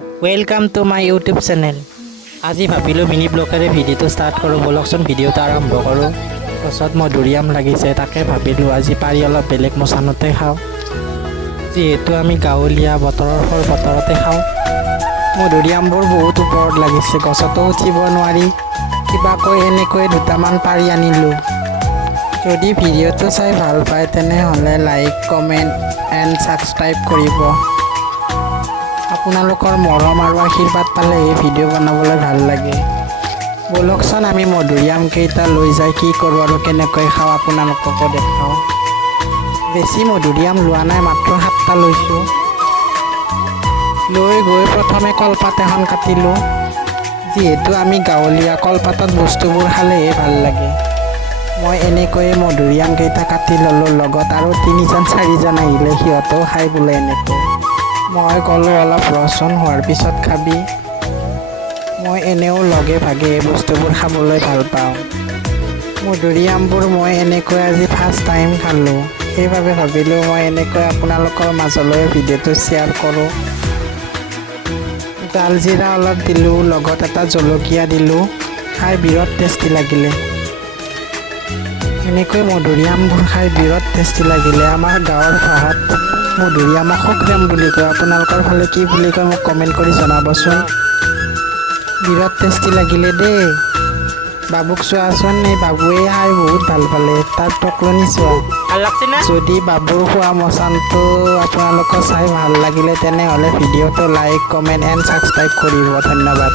Welcome to my YouTube channel. আজি ভাবিলোঁ mini ব্লগেৰে ভিডিঅ'টো ষ্টাৰ্ট কৰোঁ, ব'লকচোন ভিডিঅ'টো আৰম্ভ কৰোঁ। গছত মধুৰিআম লাগিছে, তাকে ভাবিলোঁ আজি পাৰি অলপ বেলেগ মচানতে খাওঁ, যিহেতু আমি গাঁৱলীয়া বতৰৰ ফল বতৰতে খাওঁ। মধুৰিআমবোৰ বহুত ওপৰত লাগিছে, গছতো উঠিব নোৱাৰি, কিবাকৈ এনেকৈ দুটামান পাৰি আনিলোঁ। যদি ভিডিঅ'টো চাই ভাল পায় তেনেহ'লে লাইক কমেণ্ট এণ্ড ছাবস্ক্ৰাইব কৰিব। আপোনালোকৰ মৰম আৰু আশীৰ্বাদ পালে এই ভিডিঅ' বনাবলৈ ভাল লাগে। ব'লকচোন আমি মধুৰিআম কেইটা লৈ যাই কি কৰোঁ আৰু কেনেকৈ খাওঁ আপোনালোককো দেখাওঁ। বেছি মধুৰিআম লোৱা নাই, মাত্ৰ 7টা লৈছোঁ। লৈ গৈ প্ৰথমে কলপাত এখন কাটিলোঁ, যিহেতু আমি গাঁৱলীয়া কলপাতত বস্তুবোৰ খালেহে ভাল লাগে। মই এনেকৈয়ে মধুৰিআম কেইটা কাটি ল'লোঁ, লগত আৰু 3-4জন আহিলে, সিহঁতেও খাই বোলে এনেকৈ। মই ক'লোঁ অলপ ৰচোন, হোৱাৰ পিছত খাবি। মই এনেও লগে ভাগে এই বস্তুবোৰ খাবলৈ ভাল পাওঁ। মধুৰিআমবোৰ মই এনেকৈ আজি ফাৰ্ষ্ট টাইম খালোঁ, সেইবাবে ভাবিলোঁ মই এনেকৈ আপোনালোকৰ মাজলৈ ভিডিঅ'টো শ্বেয়াৰ কৰোঁ। জালজিৰা অলপ দিলোঁ, লগত এটা জলকীয়া দিলোঁ, খাই বিৰাট টেষ্টি লাগিলে। এনেকৈ মধুৰিআমবোৰ খাই বিৰাট টেষ্টি লাগিলে। আমাৰ গাঁৱৰ ভাষাত মধুৰিআমক খগ্ৰাম বুলি কয়, আপোনালোকৰ ফালে কি বুলি কয় মোক কমেণ্ট কৰি জনাবচোন। বিৰাট টেষ্টি লাগিলে দেই। বাবুক চোৱাচোন, এই বাবুৱে খাই বহুত ভাল পালে, তাৰ টকলনি চোৱা। যদি বাবুৰ খোৱা মচানটো আপোনালোকৰ চাই ভাল লাগিলে তেনেহ'লে ভিডিঅ'টো লাইক কমেণ্ট এণ্ড ছাবস্ক্ৰাইব কৰিব। ধন্যবাদ।